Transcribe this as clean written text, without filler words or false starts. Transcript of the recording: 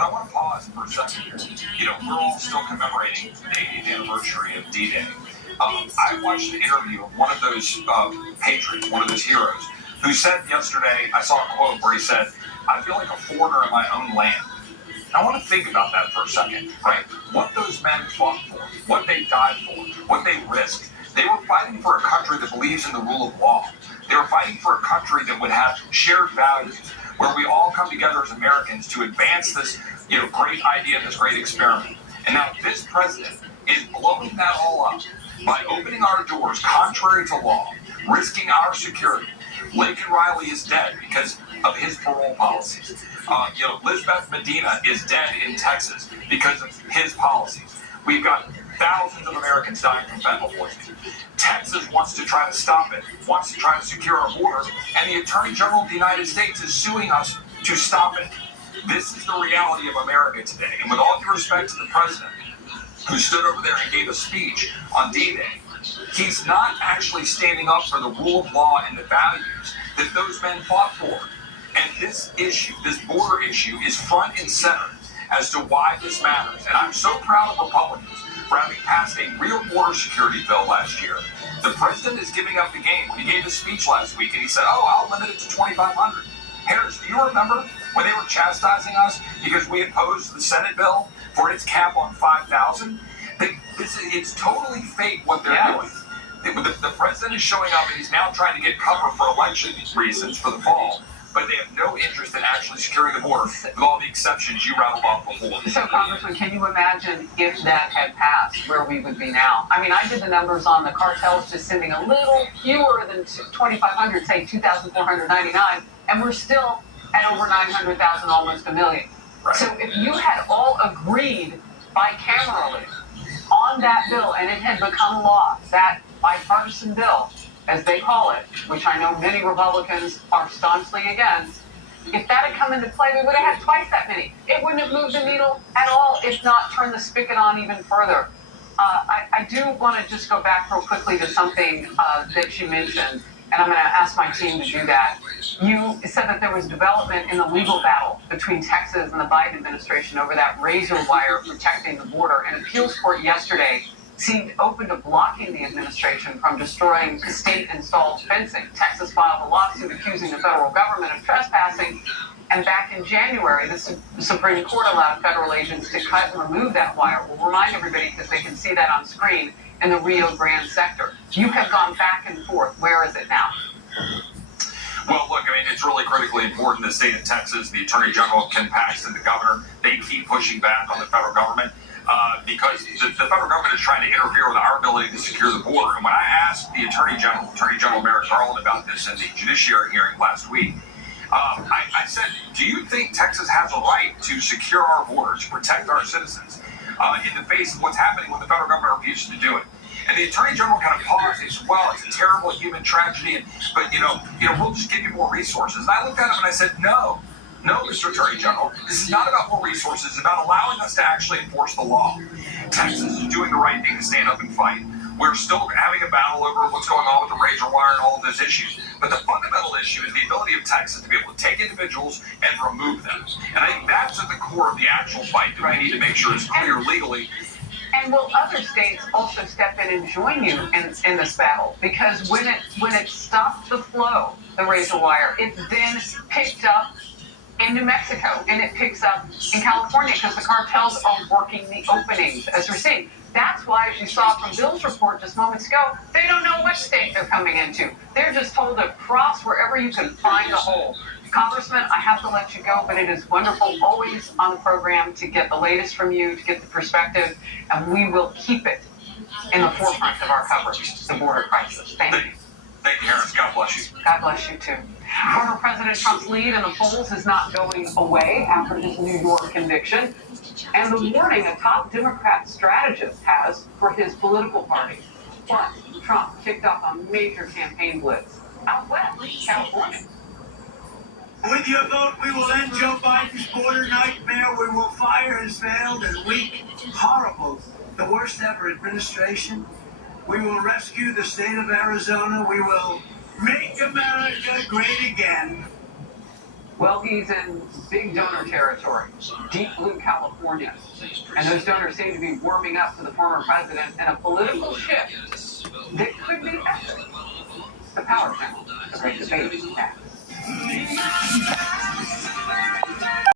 but I want to pause for a second. We're all still commemorating the 80th anniversary of D-Day. I watched an interview of one of those patriots, one of those heroes, who said yesterday, I saw a quote where he said, "I feel like a foreigner in my own land." I want to think about that for a second, right? What those men fought for, what they died for, what they risked. They were fighting for a country that believes in the rule of law. They were fighting for a country that would have shared values, where we all come together as Americans to advance this, great idea, this great experiment. And now this president is blowing that all up by opening our doors contrary to law, risking our security. Laken Riley is dead because of his parole policies. Lisbeth Medina is dead in Texas because of his policies. We've got thousands of Americans dying from fentanyl poisoning. Texas wants to try to stop it, wants to try to secure our border, and the Attorney General of the United States is suing us to stop it. This is the reality of America today. And with all due respect to the president, who stood over there and gave a speech on D-Day, he's not actually standing up for the rule of law and the values that those men fought for. And this issue, this border issue, is front and center as to why this matters. And I'm so proud of Republicans for having passed a real border security bill last year. The president is giving up the game. When he gave his speech last week and he said, I'll limit it to 2,500. Harris, do you remember when they were chastising us because we opposed the Senate bill for its cap on 5,000? It's totally fake what they're doing. The president is showing up and he's now trying to get cover for election reasons for the fall, but they have no interest in actually securing the border with all the exceptions you rattled off before. So, Congressman, can you imagine if that had passed, where we would be now? I mean, I did the numbers on the cartels just sending a little fewer than 2,500, say 2,499, and we're still at over 900,000, almost a million. Right. So if you had all agreed bicamerally on that bill and it had become law, that bipartisan bill, as they call it, which I know many Republicans are staunchly against, if that had come into play, we would have had twice that many. It wouldn't have moved the needle at all, if not turned the spigot on even further. I do want to just go back real quickly to something that you mentioned, and I'm going to ask my team to do that. You said that there was development in the legal battle between Texas and the Biden administration over that razor wire protecting the border. An appeals court yesterday seemed open to blocking the administration from destroying state-installed fencing. Texas filed a lawsuit accusing the federal government of trespassing, and back in January, the Supreme Court allowed federal agents to cut and remove that wire. We'll remind everybody, because they can see that on screen, in the Rio Grande sector. You have gone back and forth. Where is it now? Well, look, it's really critically important. The state of Texas, the Attorney General, Ken Paxton, the governor, they keep pushing back on the federal government because the federal government is trying to interfere with our ability to secure the border. And when I asked the Attorney General Merrick Garland, about this in the judiciary hearing last week, I said, do you think Texas has a right to secure our borders, to protect our citizens in the face of what's happening when the federal government refuses to do it? And the Attorney General kind of paused. He said, well, it's a terrible human tragedy, but we'll just give you more resources. And I looked at him and I said, no, Mr. Attorney General, this is not about more resources. It's about allowing us to actually enforce the law. Texas is doing the right thing to stand up and fight. We're still having a battle over what's going on with the razor wire and all of those issues. But the fundamental issue is the ability of Texas to be able to take individuals and remove them. And I think that's at the core of the actual fight that we need to make sure is clear legally. And will other states also step in and join you in this battle? Because when it stopped the flow, the razor wire, it then picked up in New Mexico, and it picks up in California because the cartels are working the openings, as we're seeing. That's why, as you saw from Bill's report just moments ago, they don't know what state they're coming into. They're just told to cross wherever you can find a hole. Congressman, I have to let you go, but it is wonderful always on the program to get the latest from you, to get the perspective, and we will keep it in the forefront of our coverage, the border crisis. Thank you. Thank you, Harris. God bless you. God bless you, too. Former President Trump's lead in the polls is not going away after his New York conviction, and the warning a top Democrat strategist has for his political party. Plus, Trump kicked off a major campaign blitz out west, California. With your vote, we will end Joe Biden's border nightmare. We will fire his failed and weak, horrible, the worst ever administration. We will rescue the state of Arizona. We will make America great again. Well, he's in big donor territory, deep blue California. And those donors seem to be warming up to the former president in a political shift that could be epic. The Power Channel, the great debate, next.